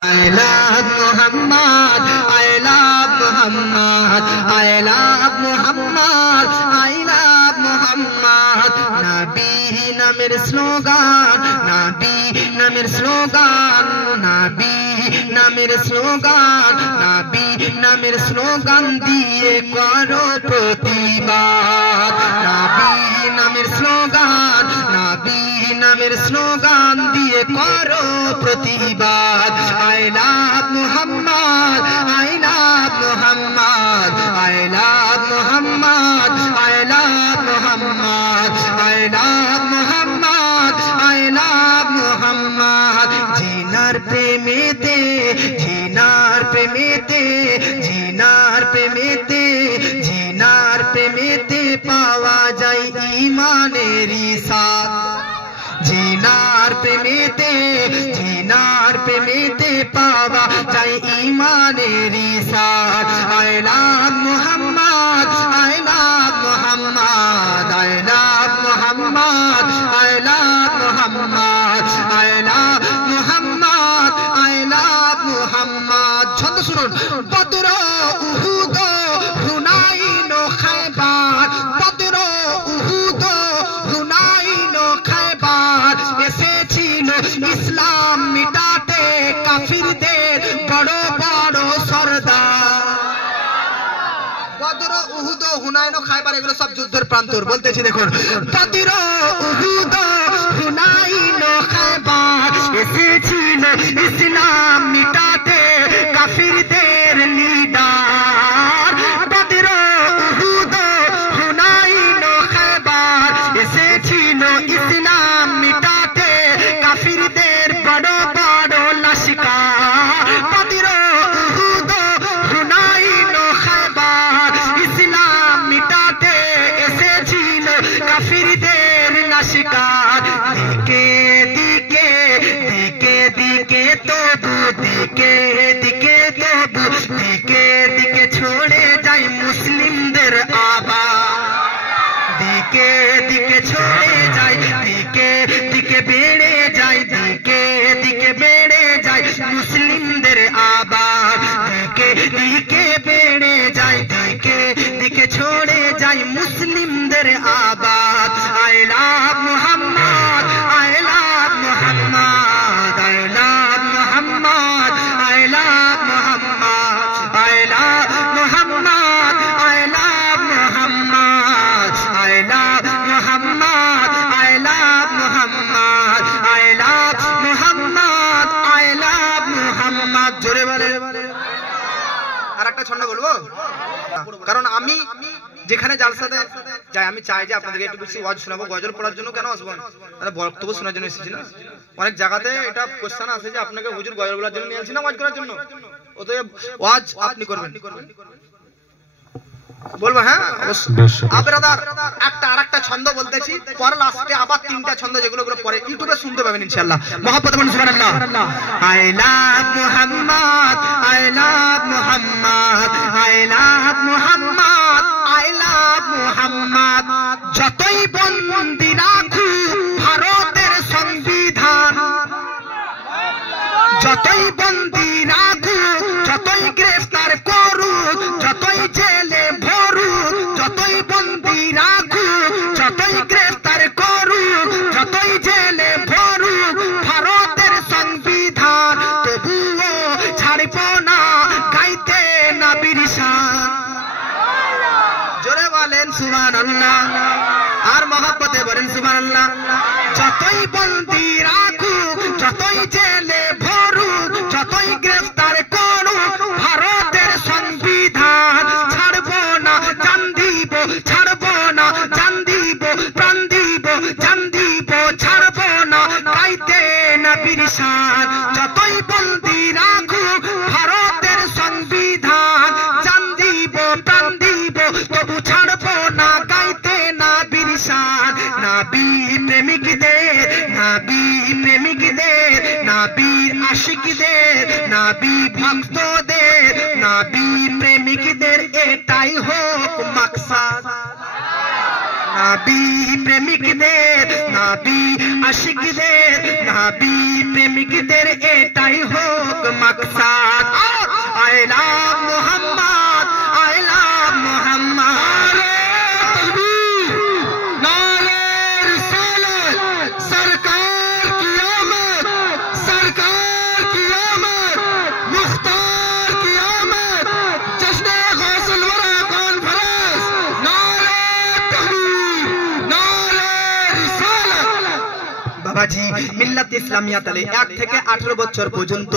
I love Muhammad, I love Muhammad, I love Muhammad, I love Muhammad. Nabi namer slogan, Nabi namer slogan, Nabi namer slogan, Nabi namer slogan diye karo protibad. Nabi namer slogan, Nabi namer slogan diye karo protibad. I love Muhammad, I love Muhammad, I love Muhammad, I love Muhammad, I love Muhammad, I love Muhammad. Jinar premete, jinar premete, jinar premete, jinar premete pawa jai imaneri saath. জিনার প্রেমেতে পাওয়া যায় ঈমানেরই সাথ। I love Muhammad, I love Muhammad, I love Muhammad, I love Muhammad, I love Muhammad, I love Muhammad. ছন্দ শুনুন। বদর উহুদ হুনাইন খায়বার, বদর উহুদ হুনাইন খায়বার এসেছিল ইসলাম মিটাতে কাফিরদের বড় বড় সরদার। বদর উহুদ হুনাইন খায়বার এগুলো সব যুদ্ধের প্রান্তর বলতেছি দেখুন। বদর উহুদ হুনাইন খায়বার এসেছিল ইসলাম মিটাতে কাফিরদের লিডার। বদর উহুদ হুনাইন খায়বার এসেছিল ইসলাম মিটাতে কাফিরদের বড় বড় লশকর। বদর উহুদ হুনাইন খায়বার ইসলাম মিটাতে এসেছিল কাফিরদের লশকর। দিকে দিকে দিকে দিকে তবু দিকে দিকে তবু দিকে দিকে ছড়ে যায় মুসলিমদের আওয়াজ। দিকে দিকে ছড়ে যায়, দিকে দিকে বেড়ে যায়, দিকে দিকে বেড়ে যায় মুসলিমদের আওয়াজ। দিকে দিকে বেড়ে যায়, দিকে দিকে ছড়ে যায় মুসলিমদের আওয়াজ। I love Muhammad, I love Muhammad, I love Muhammad, I love Muhammad, I love Muhammad, I love Muhammad, I love Muhammad, I love Muhammad, I love Muhammad, I love Muhammad. জোরে বলে। আর একটা ছন্দ বলবো, কারণ আমি যেখানে জালসাতে যাই আমি চাই যে আপনাদেরকে একটু বেশি ওয়াজ শোনাবো। গজল পড়ার জন্য কেন আসবো, মানে বক্তব্য শোনার জন্য এসেছি না। অনেক জায়গাতে এটা কোশ্চেন আছে যে আপনাকে হুজুর গজল বলার জন্য নিয়ে আসছি না ওয়াজ করার জন্য। অতএব ওয়াজ আপনি করবেন, বলবো। হ্যাঁ আপনার একটা আরেকটা ছন্দ বলতেছি, পর লাস্টে আবার তিনটা ছন্দ যেগুলো পরে ইউটিউবে শুনতে পাবেন ইনশাআল্লাহ। মুহাম্মদ বলুন সুবহানাল্লাহ। I love Muhammad, I love Muhammad, I love Muhammad, I love Muhammad. যতই বন্দী রাখুক ভারতের সংবিধান, যতই বন্দী রাখুক, যতই গ্রেফতার করুক, যতই জেলে ভরুক, যতই বন্দী রাখুক, যতই গ্রেফতার করুক, যতই জেলে ভরুক ভারতের সংবিধান, তবুও ছাড়ব না গাইতে নবীর শান। জোরে বলেন সুবহানাল্লাহ, আর মহব্বতে বলেন সুবহানাল্লাহ। যতই বন্দী রাখুক, যতই জেলে ভরুক, যতই গ্রেফতার করুক ভারতের সংবিধান, ছাড়ব না জান দিব, ছাড়ব না জান দিব, প্রাণ দিব জান দিব, ছাড়ব না গাইতে নবীর শান। যতই বন্দী রাখুক ভারতের সংবিধান, জান দিব প্রাণ দিব, তবু ছাড়ব না গাইতে নবীর শান। নবী প্রেমিকদের, নবী প্রেমিকদের, নবীর আশিকদের, নবী ভক্তদের, নবী প্রেমিকদের এটাই হোক মাকসাদ। নাবি প্রেমিকদের, নাবি আশিকদের, নাবি প্রেমিকদের এটাই হোক মাকসাদ। I love Muhammad, I love Muhammad। नारे रिसालत, सरकार की आमद, सरकार की आमद, मुख्तार की आमद, जश्न गौसुल वरा कॉन्फ्रेंस। नारे तकबीर, नारे रिसालत। बाबाजी मिल्लत इस्लामिया तले 1 থেকে 18 বছর পর্যন্ত